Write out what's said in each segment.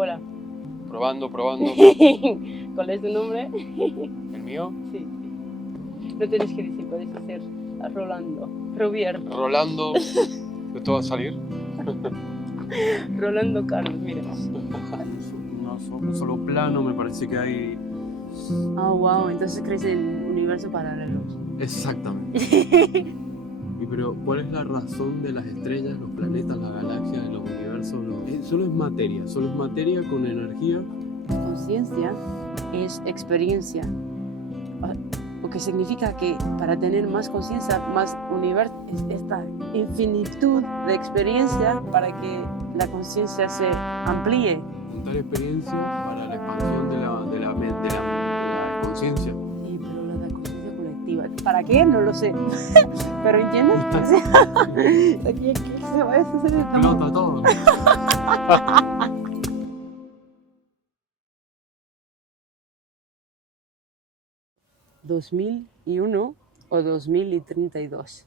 Hola. Probando. ¿Cuál es tu nombre? ¿El mío? Sí. No tienes que decir, puedes hacer a Rolando. Roberto. Rolando. ¿Esto va a salir? Rolando Carlos, mira. Un solo plano, me parece que hay... Ah, wow, entonces crees en universo paralelo. Exactamente. Pero, ¿cuál es la razón de las estrellas, los planetas, las galaxias, los universos? Solo es materia con energía. Conciencia es experiencia. Lo que significa que para tener más conciencia, más universo, es esta infinitud de experiencia para que la conciencia se amplíe. Juntar experiencia para la expansión de la conciencia. Sí, pero la de conciencia colectiva. ¿Para qué? No lo sé. ¿Pero entiendes? Aquí se va a hacer esto. Explota todo. 2001 o 2032.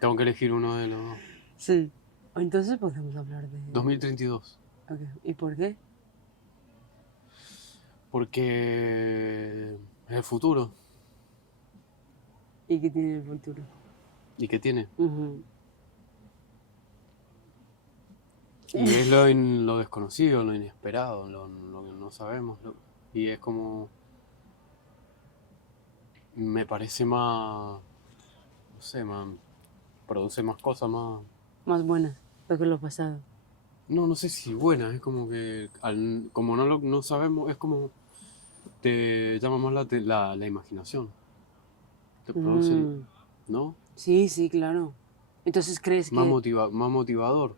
Tengo que elegir uno de los dos. Sí. Entonces podemos hablar de... 2032. Okay. ¿Y por qué? Porque es el futuro. ¿Y qué tiene el futuro? ¿Y qué tiene? Uh-huh. Y es lo desconocido, lo inesperado, lo que no sabemos. Y es como... Me parece más... No sé, más... Produce más cosas, más... Más buenas que lo pasado. No sé si buena, es como que... como no sabemos, es como... Te llama más la imaginación. Te produce... ¿No? Sí, claro. Entonces, ¿crees Más que... más motivador.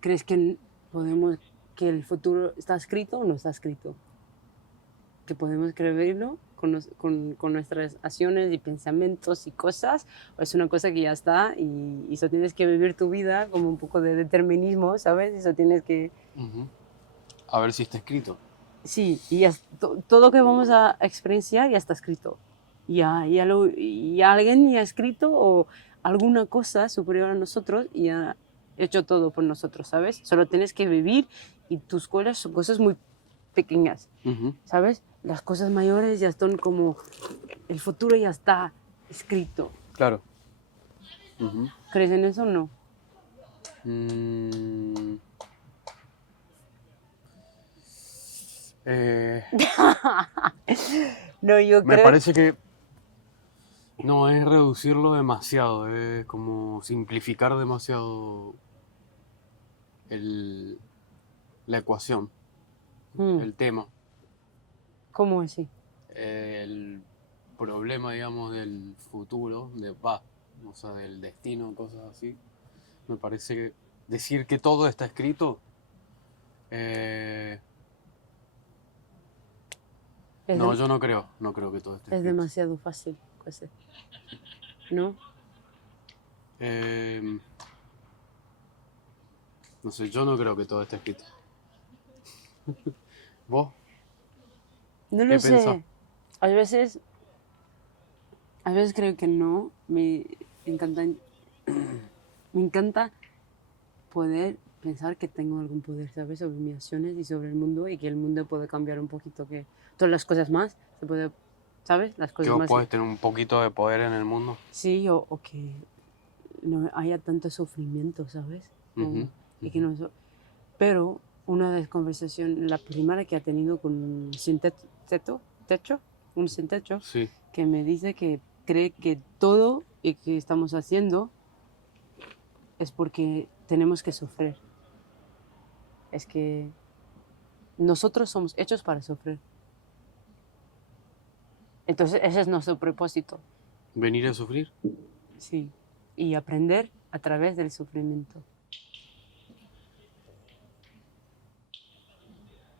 ¿Crees que podemos... que el futuro está escrito o no está escrito? ¿Que podemos escribirlo con nuestras acciones y pensamientos y cosas? ¿O es una cosa que ya está y eso tienes que vivir tu vida como un poco de determinismo, ¿sabes? Eso tienes que... Uh-huh. A ver si está escrito. Sí, y ya, todo que vamos a experienciar ya está escrito. Ya alguien ya ha escrito o alguna cosa superior a nosotros y ha hecho todo por nosotros, ¿sabes? Solo tienes que vivir y tus cosas son cosas muy pequeñas, Uh-huh. ¿sabes? Las cosas mayores ya están como... El futuro ya está escrito. Claro. Uh-huh. ¿Crees en eso o no? No, yo Me creo... parece que no es reducirlo demasiado, es como simplificar demasiado la ecuación, el tema, ¿Cómo así? el problema, digamos, del futuro, o sea, del destino, cosas así. Me parece que decir que todo está escrito, yo no creo que todo esté escrito. Es demasiado fácil, ¿no? No sé, yo no creo que todo esté escrito. ¿Vos? No lo ¿Qué sé. pensás? A veces creo que no. Me encanta poder pensar que tengo algún poder, ¿sabes? Sobre mis acciones y sobre el mundo y que el mundo puede cambiar un poquito, que todas las cosas más se puede, ¿sabes? Las Que cosas vos más... podés tener un poquito de poder en el mundo. Sí, o que no haya tanto sufrimiento, ¿sabes? Uh-huh. Y que no... Pero una de las conversaciones, la primera que ha tenido con un sin techo, Sí. que me dice que cree que todo y que estamos haciendo es porque tenemos que sufrir. Es que nosotros somos hechos para sufrir. Entonces ese es nuestro propósito. ¿Venir a sufrir? Sí. Y aprender a través del sufrimiento.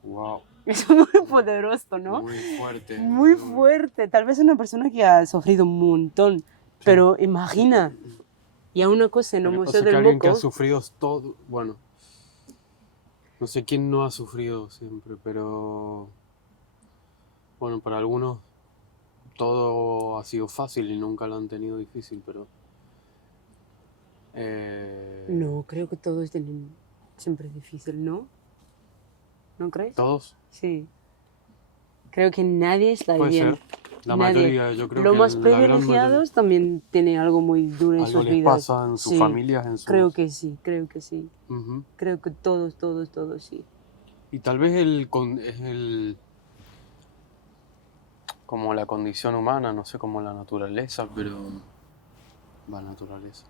Wow. Es muy poderoso, ¿no? Muy fuerte. Muy fuerte. Tal vez una persona que ha sufrido un montón. Sí. Pero imagina. Y a una cosa en el Museo del alguien que ha Moco... sufrido todo... Bueno, no sé quién no ha sufrido siempre, pero... Bueno, para algunos todo ha sido fácil y nunca lo han tenido difícil, pero... No, creo que todos tienen siempre difícil, ¿no? ¿No crees? ¿Todos? Sí. Creo que nadie está Puede bien. ser. La Nadie. mayoría, yo creo Los que más la gran mayoría. privilegiados también tienen algo muy duro en Algo sus les vidas. pasa en sus Sí, familias, en sus... creo que sí, creo que sí. Ujú. Creo que todos, sí. Y tal vez es el... como la condición humana, no sé, como la naturaleza, pero... va, naturaleza.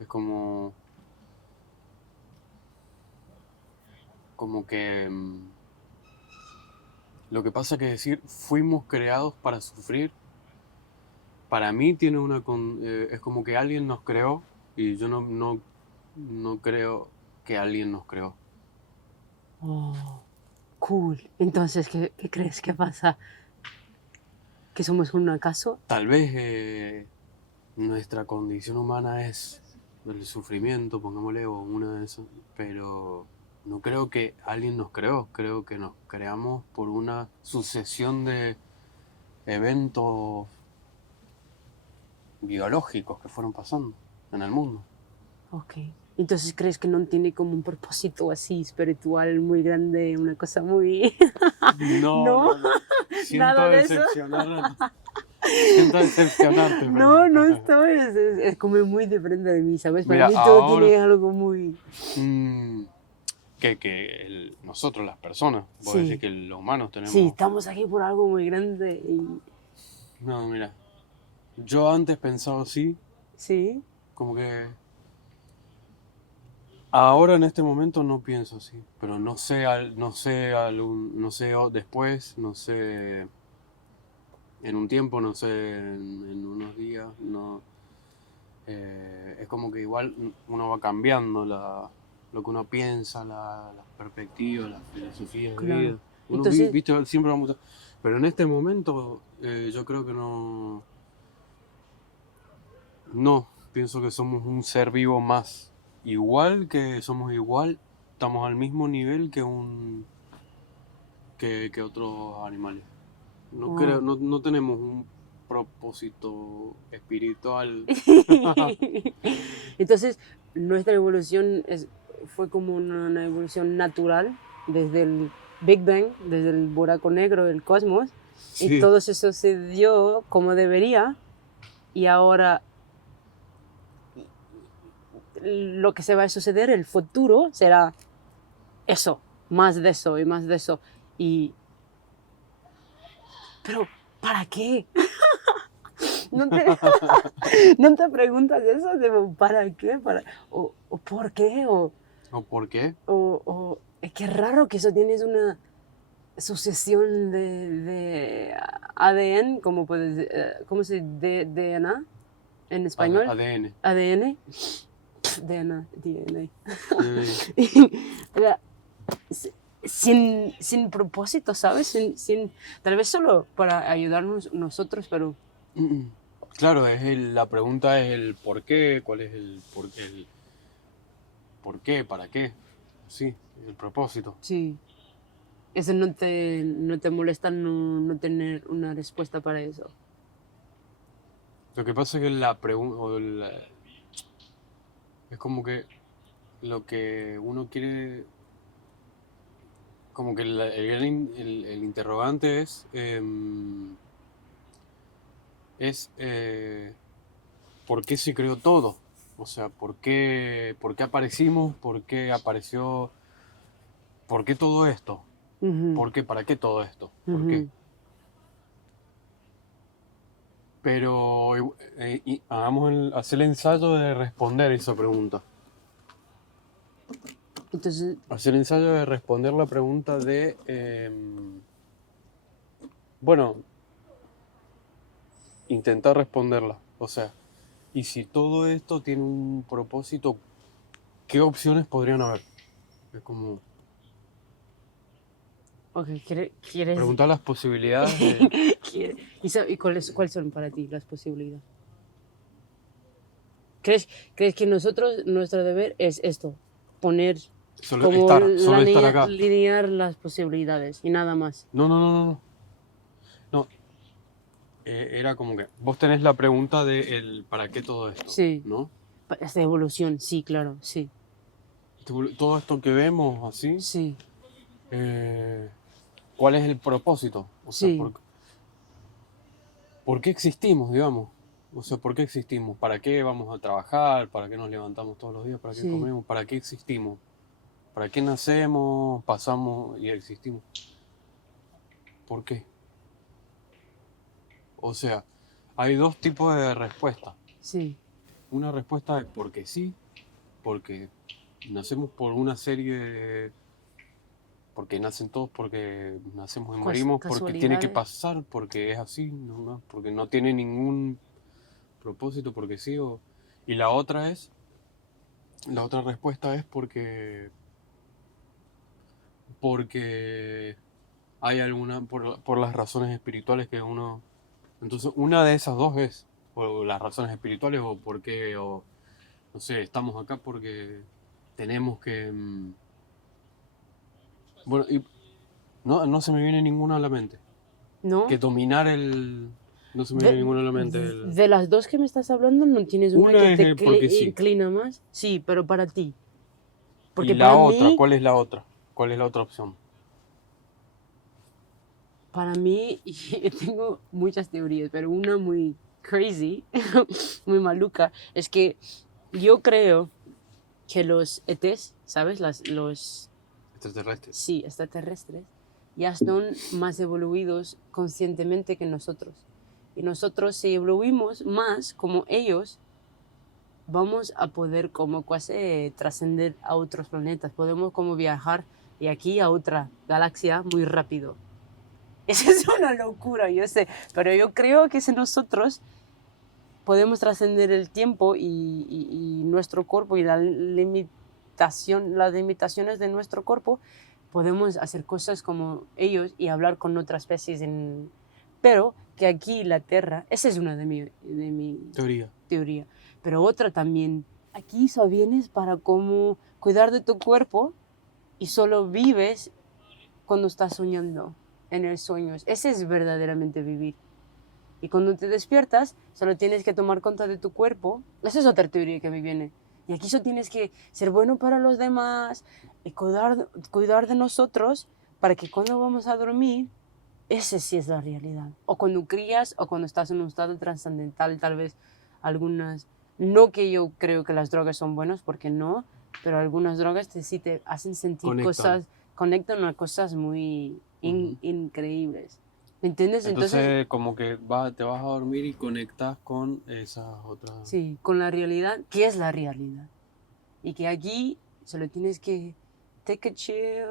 Es como... como que... lo que pasa es que decir, fuimos creados para sufrir, para mí tiene una... es como que alguien nos creó y yo no creo que alguien nos creó. Oh, cool. Entonces, ¿qué crees que pasa? ¿Que somos un acaso? Tal vez nuestra condición humana es el sufrimiento, pongámosle, o una de esas, pero no creo que alguien nos creó, creo que nos creamos por una sucesión de eventos biológicos que fueron pasando en el mundo. Ok. Entonces, ¿crees que no tiene como un propósito así espiritual muy grande, una cosa muy... No. Nada de eso. Siento decepcionarte. No, no estoy. Es como muy diferente de mí, ¿sabes? Para Mira, mí todo ahora... tiene algo muy... nosotros, las personas, vos Sí. decís que los humanos tenemos... Sí, estamos aquí por algo muy grande y... No, mira, yo antes pensaba así, Sí. como que... ahora en este momento no pienso así, pero no sé, después, no sé en un tiempo, no sé en unos días, no... es como que igual uno va cambiando lo que uno piensa, la perspectiva, la filosofía de Claro. vida. Uno Entonces, viste, siempre va mutando. Pero en este momento yo creo que no... no, pienso que somos un ser vivo más. Igual que somos igual, estamos al mismo nivel que que otros animales. No wow. creo, no tenemos un propósito espiritual. Entonces, nuestra evolución fue como una evolución natural desde el Big Bang, desde el buraco negro del cosmos, y Sí. todo se sucedió como debería, y ahora lo que se va a suceder, el futuro, será eso, más de eso y más de eso. Pero, ¿para qué? ¿No te, ¿no te preguntas eso? ¿Para qué? ¿O por qué? ¿O por qué? Es que es raro que eso tienes una sucesión de ADN, como puedes, ¿cómo se dice? DNA en español. ADN. ADN. DNA. O sea, sin propósito, ¿sabes? Tal vez solo para ayudarnos nosotros, pero... Claro, la pregunta es el por qué, cuál es el por qué, para qué, sí, el propósito. Sí. Eso no te molesta no tener una respuesta para eso. Lo que pasa es que la pregunta, es como que lo que uno quiere, como que el interrogante es ¿por qué se creó todo? O sea, ¿por qué aparecimos? ¿Por qué apareció? ¿Por qué todo esto? Ujú, ¿Por qué? ¿Para qué todo esto? ¿Por ujú. qué? Pero hacer el ensayo de responder esa pregunta. Entonces, Hacer el ensayo de responder la pregunta de... bueno, intentar responderla. O sea, y si todo esto tiene un propósito, ¿qué opciones podrían haber? Es como okay, ¿quieres? preguntar las posibilidades de... ¿Y cuáles son para ti las posibilidades? ¿Crees que nuestro deber es esto? Poner Solo como estar acá. alinear las posibilidades y nada más. No. No, era como que vos tenés la pregunta de el para qué todo esto, Sí. ¿no? Esta evolución, sí, claro, sí. Todo esto que vemos así, Sí, ¿cuál es el propósito? O sea, sí, ¿por qué existimos, digamos? O sea, ¿por qué existimos? ¿Para qué vamos a trabajar? ¿Para qué nos levantamos todos los días? ¿Para qué sí, comemos? ¿Para qué existimos? ¿Para qué nacemos, pasamos y existimos? ¿Por qué? O sea, hay dos tipos de respuestas. sí, Una respuesta es porque sí, porque nacemos por una serie de... Porque nacen todos, porque nacemos y morimos, porque tiene que casualidades. pasar, porque es así, nomás, porque no tiene ningún propósito, porque sí. Y la otra respuesta es porque hay alguna, por las razones espirituales que uno... Entonces, una de esas dos es, o las razones espirituales, o porque, o no sé, estamos acá porque tenemos que... Bueno, y no se me viene ninguna a la mente. Que ¿No? dominar el... No se me De, viene ninguna a la mente. de las dos que me estás hablando, ¿no tienes una que Una es te el porque sí. inclina más? Sí, pero para ti. Y Porque la otra, ¿cuál es la otra? ¿Cuál es la otra opción? y tengo muchas teorías, pero una muy crazy, muy maluca, es que yo creo que los ETs, ¿sabes? Los, Extraterrestres. sí, extraterrestres, ya son más evoluidos conscientemente que nosotros. Y nosotros, si evoluimos más como ellos, vamos a poder como casi trascender a otros planetas. Podemos como viajar de aquí a otra galaxia muy rápido. Eso es una locura, yo sé, pero yo creo que si nosotros podemos trascender el tiempo y nuestro cuerpo y las limitaciones de nuestro cuerpo, podemos hacer cosas como ellos y hablar con otras especies. Pero que aquí la Tierra, esa es una de mi Teoría. teoría, pero otra también, aquí solo vienes para como cuidar de tu cuerpo y solo vives cuando estás soñando, en el sueño. Ese es verdaderamente vivir. Y cuando te despiertas, solo tienes que tomar cuenta de tu cuerpo. Esa es otra teoría que me viene. Y aquí solo tienes que ser bueno para los demás y cuidar de nosotros para que cuando vamos a dormir, esa sí es la realidad. O cuando crías o cuando estás en un estado trascendental, tal vez algunas... No que yo creo que las drogas son buenas, porque no, pero algunas drogas sí te hacen sentir Conectan. cosas, conectan a cosas muy Ujú. increíbles. ¿Me entiendes? Entonces, Entonces, como que te vas a dormir y conectas con esas otras... sí, con la realidad, ¿qué es la realidad? Y que aquí solo tienes que take a chill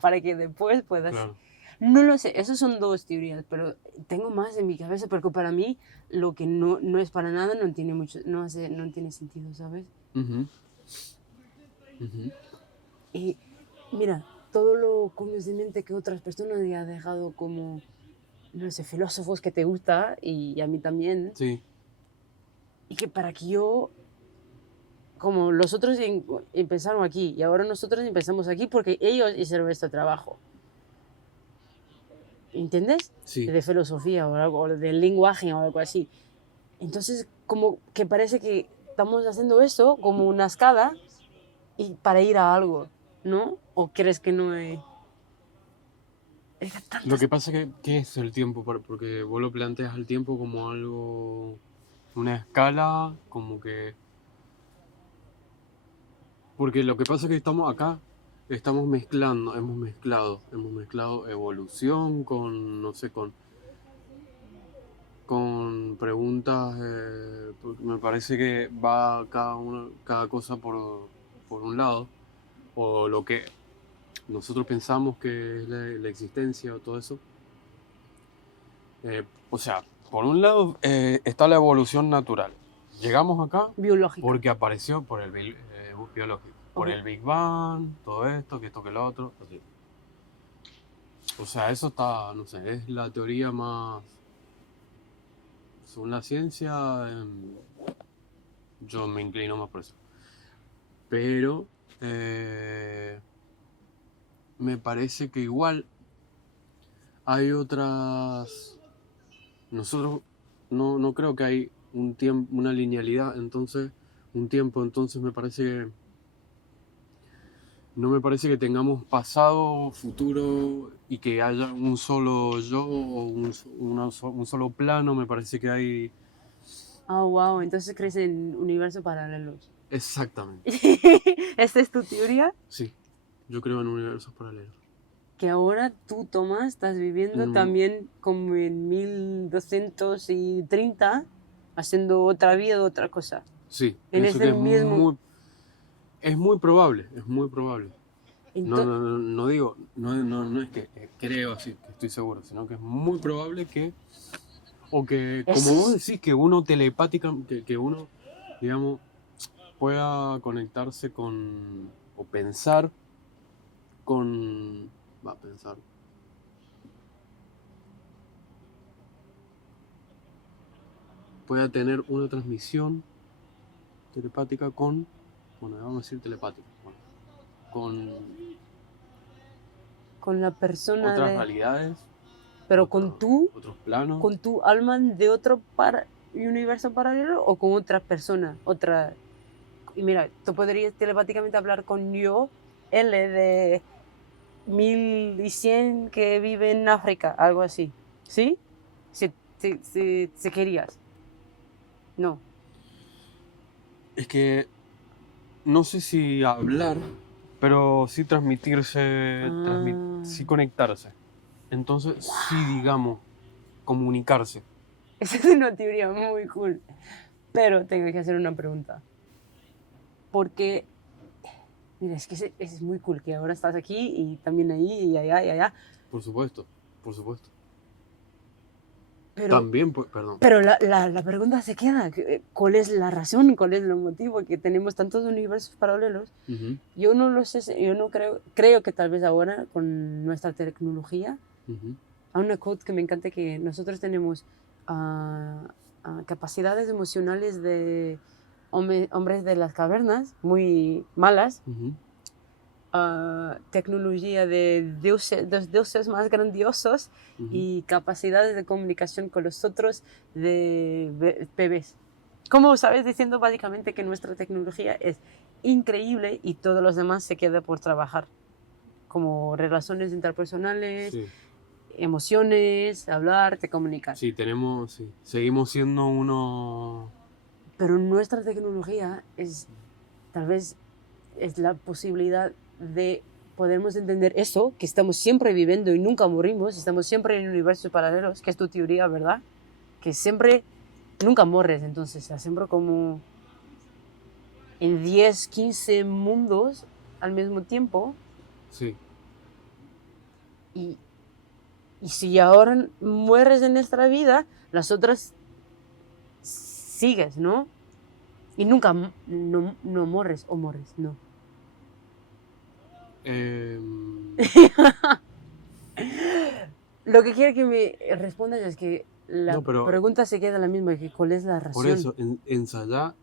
para que después puedas... Claro. No lo sé, esas son dos teorías, pero tengo más en mi cabeza porque para mí lo que no es para nada no tiene mucho, no tiene sentido, ¿sabes? Ujú. Ujú. Y mira, todo lo conocimiento que otras personas ya han dejado como, no sé, filósofos que te gusta y a mí también, Sí, y que para que yo como los otros empezaron aquí y ahora nosotros empezamos aquí porque ellos hicieron este trabajo. ¿Entiendes? sí. De filosofía o algo, o del lenguaje o algo así. Entonces, como que parece que estamos haciendo eso como una escala y para ir a algo, ¿no? ¿O crees que no es? Es que Lo tantas... que pasa es que, ¿qué es el tiempo? Porque vos lo planteas el tiempo como algo, una escala, como que... Porque lo que pasa es que estamos acá, hemos mezclado evolución con, no sé, con preguntas, porque me parece que va cada cosa por un lado, o lo que nosotros pensamos que es la existencia o todo eso. O sea, por un lado está la evolución natural. Llegamos acá Biológica. porque apareció por biológico, por Ujú. el Big Bang, todo esto, que esto, que lo otro. Así. O sea, eso está, no sé, es la teoría más, según la ciencia, yo me inclino más por eso. Pero me parece que igual hay otras... Nosotros no creo que hay un tiempo, una linealidad, entonces, un tiempo, entonces no me parece que tengamos pasado, futuro y que haya un solo yo o un solo plano, me parece que hay Ah, wow, entonces crees en universos paralelos. exactamente, ¿Esta es tu teoría? sí, yo creo en universos paralelos. Que ahora tú, Tomás, estás viviendo Mm, también como en 1230, haciendo otra vida, otra cosa. sí, En pienso ese que mismo... es muy probable, es muy probable. Ento- No digo, no es que creo así, que estoy seguro, sino que es muy probable que, o que, eso como vos es... decís, que uno telepática, que uno, digamos, pueda conectarse con, o pensar con, va a pensar, pueda tener una transmisión telepática con, bueno, vamos a decir telepática, bueno, con Con la persona otras de... realidades, Pero otros planos. con tu alma de otro universo paralelo o con otra persona, otra... Y mira, tú podrías telepáticamente hablar con yo, L de 1100 que vive en África, algo así. ¿Sí? Si querías. No. Es que no sé si hablar, pero sí Ah, sí conectarse. Entonces, sí, digamos, comunicarse. esa es una teoría muy cool. Pero tengo que hacer una pregunta. Porque, mira, es que es muy cool que ahora estás aquí y también ahí y allá y allá. Por supuesto, por supuesto. Pero También, pues, perdón. Pero la pregunta se queda, ¿cuál es la razón, cuál es el motivo que tenemos tantos universos paralelos? Ujú, Yo no lo sé, yo no creo que tal vez ahora con nuestra tecnología, ujú, hay una quote que me encanta que nosotros tenemos capacidades emocionales de hombres de las cavernas muy malas, ujú, tecnología de dioses más grandiosos ujú. y capacidades de comunicación con los otros de bebés. Como sabes, diciendo básicamente que nuestra tecnología es increíble y todos los demás se queda por trabajar, como relaciones interpersonales, Sí, emociones, hablar, te comunicar. sí, tenemos, sí. Seguimos siendo uno. Pero nuestra tecnología es tal vez es la posibilidad de podermos entender eso, que estamos siempre viviendo y nunca morimos, estamos siempre en universos paralelos, que es tu teoría, ¿verdad? Que siempre, nunca mueres, entonces, está siempre como en 10 15 mundos al mismo tiempo, Sí. y, y si ahora mueres en nuestra vida, las otras sigues, ¿no? Y nunca no mueres o mueres, no. Em, Lo que quiero que me respondas es que la no, pero pregunta se queda la misma, que ¿cuál es la por razón? eso, ensayar,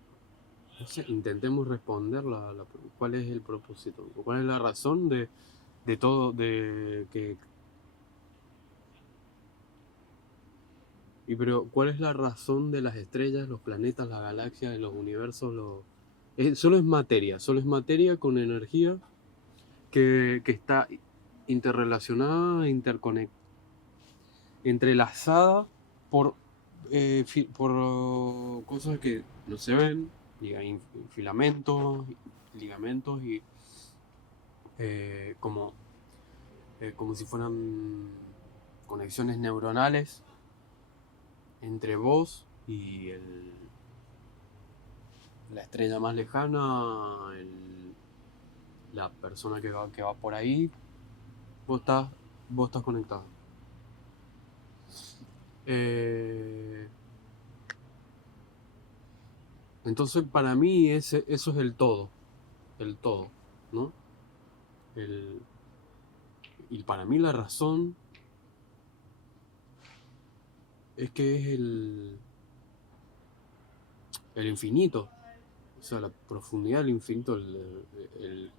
no sé, intentemos responder cuál es el propósito, cuál es la razón de todo, de que. Y pero, ¿cuál es la razón de las estrellas, los planetas, las galaxias, los universos? Solo es materia con energía que está interrelacionada, entrelazada por, por cosas que no se ven, filamentos, ligamentos y como, como si fueran conexiones neuronales entre vos y la estrella más lejana, la persona que va por ahí, vos estás, vos estás conectado. Eh, entonces, para mí, eso es el todo, ¿no? El, y para mí la razón es que es el infinito, o sea, la profundidad del infinito, el,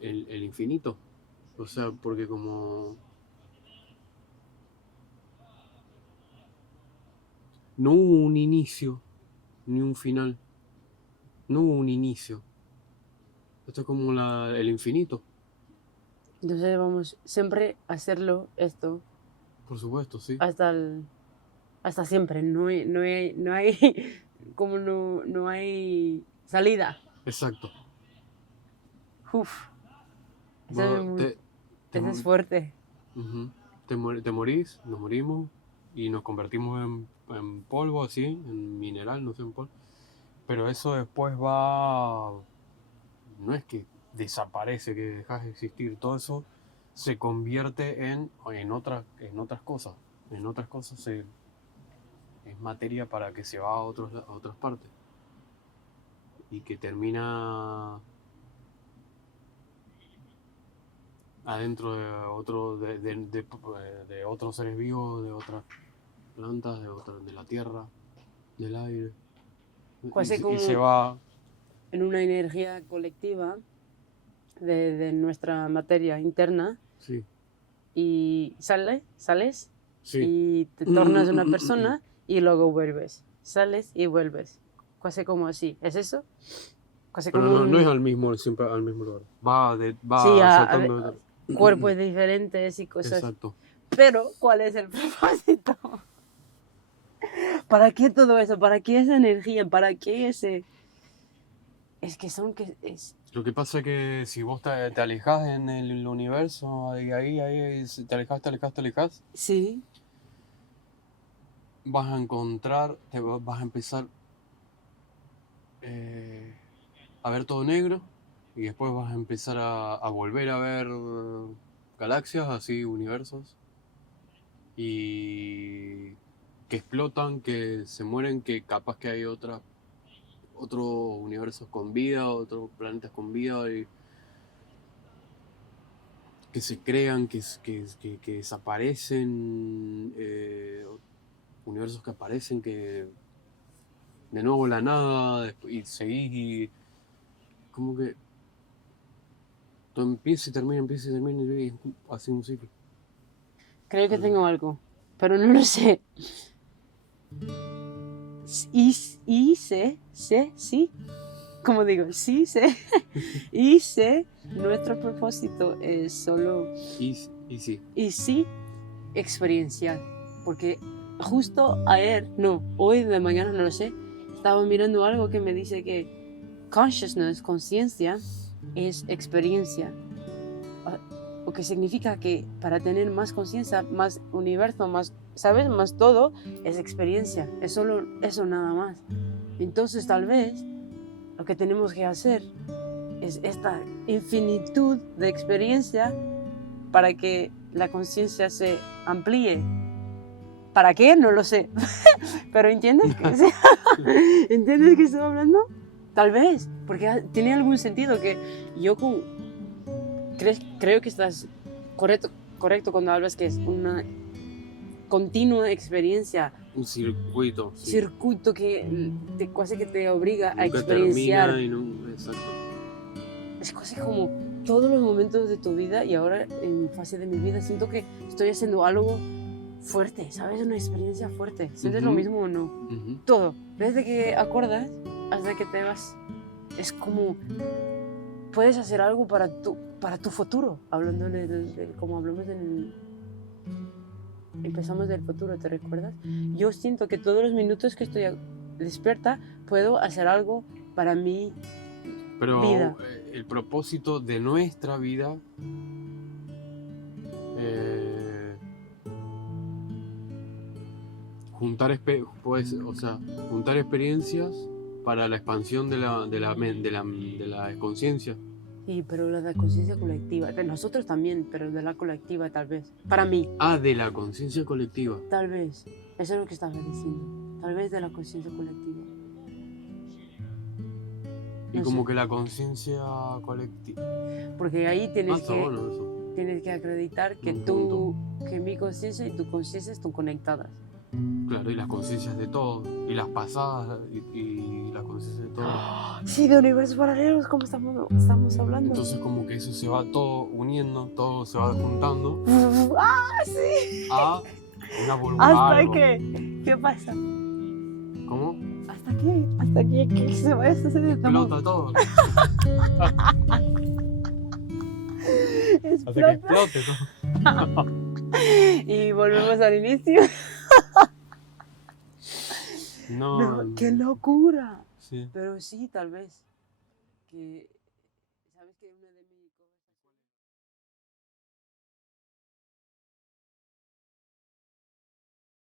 el infinito. O sea, porque como no hubo un inicio, ni un final. No hubo un inicio. Esto es como el infinito. Entonces vamos siempre a hacerlo esto Por supuesto, sí. hasta siempre. No hay como no hay salida. Exacto. Uf, eso Vos eso es fuerte. ujú. Te morís, nos morimos y nos convertimos en polvo, así, en mineral, no sé, en polvo. Pero eso después va... No es que desaparece, que dejas de existir. Todo eso se convierte en otras cosas. En otras cosas es materia para que se va a otras partes. Y que termina adentro de otros seres vivos, de otras plantas, de la tierra, del aire. Casi Y se va... en una energía colectiva de nuestra materia interna Sí, y sales sí. y te tornas una persona y luego vuelves. Sales y vuelves. Casi como así. ¿Es eso? Casi Pero como no es siempre al mismo lugar. Va sí, saltando. cuerpos diferentes y cosas. Exacto. Pero, ¿cuál es el propósito? ¿Para qué todo eso? ¿Para qué esa energía? ¿Para qué ese...? Es que son que... Lo que pasa es que si vos te alejas en el universo, ahí, si te alejas, Sí. vas a encontrar, vas a empezar a ver todo negro y después vas a empezar a volver a ver galaxias, así, universos, y que explotan, que se mueren, que capaz que hay otros universos con vida, otros planetas con vida, y que se crean, que desaparecen, universos que aparecen, que de nuevo la nada, y seguís y como que todo empieza y termina, y es así un ciclo. Creo que tengo algo, pero no lo sé. Y sé, sí. Como digo, sí sé. Y sé, nuestro propósito es solo... Y sí. Y sí, experienciar. Porque justo hoy de mañana, no lo sé, estaba mirando algo que me dice que consciousness, conciencia, es experiencia. O que significa que para tener más conciencia, más universo, más, ¿sabes? Más todo, es experiencia. Es solo eso nada más. Entonces tal vez lo que tenemos que hacer es esta infinitud de experiencia para que la conciencia se amplíe. ¿Para qué? No lo sé. Pero ¿entiendes ¿entiendes qué estoy hablando? Tal vez, porque tiene algún sentido que yo creo que estás correcto cuando hablas que es una continua experiencia. Un circuito. Sí. Circuito que casi que te obliga a Nunca experienciar. Termina y no, exacto. Es casi como todos los momentos de tu vida y ahora en fase de mi vida siento que estoy haciendo algo fuerte, ¿sabes? Una experiencia fuerte. ¿Sientes lo mismo o no? Todo. Desde que acuerdas hasta que te vas. Es como... Puedes hacer algo para tu futuro. Hablando como hablamos empezamos del futuro, ¿te recuerdas? Yo siento que todos los minutos que estoy despierta puedo hacer algo para mi vida. El propósito de nuestra vida juntar experiencias para la expansión de la conciencia. Sí, pero la conciencia colectiva, de nosotros también, pero de la colectiva tal vez, para mí. De la conciencia colectiva. Tal vez, eso es lo que estaba diciendo, tal vez de la conciencia colectiva. Y como que la conciencia colectiva... Porque ahí tienes que acreditar que que mi conciencia y tu conciencia están conectadas. Claro, y las conciencias de todos, y las pasadas, y las conciencias de todos. Sí, de universos paralelos, como estamos hablando. Entonces como que eso se va todo uniendo, todo se va juntando. Sí. A una burbuja. ¿Hasta qué? ¿Qué pasa? ¿Cómo? ¿Hasta qué? ¿Hasta que se vaya a hacer? Explota todo. Hasta que explote todo. Y volvemos al inicio. No, No, ¡qué locura! sí. Pero sí, tal vez. Que, ¿sabes que una de mis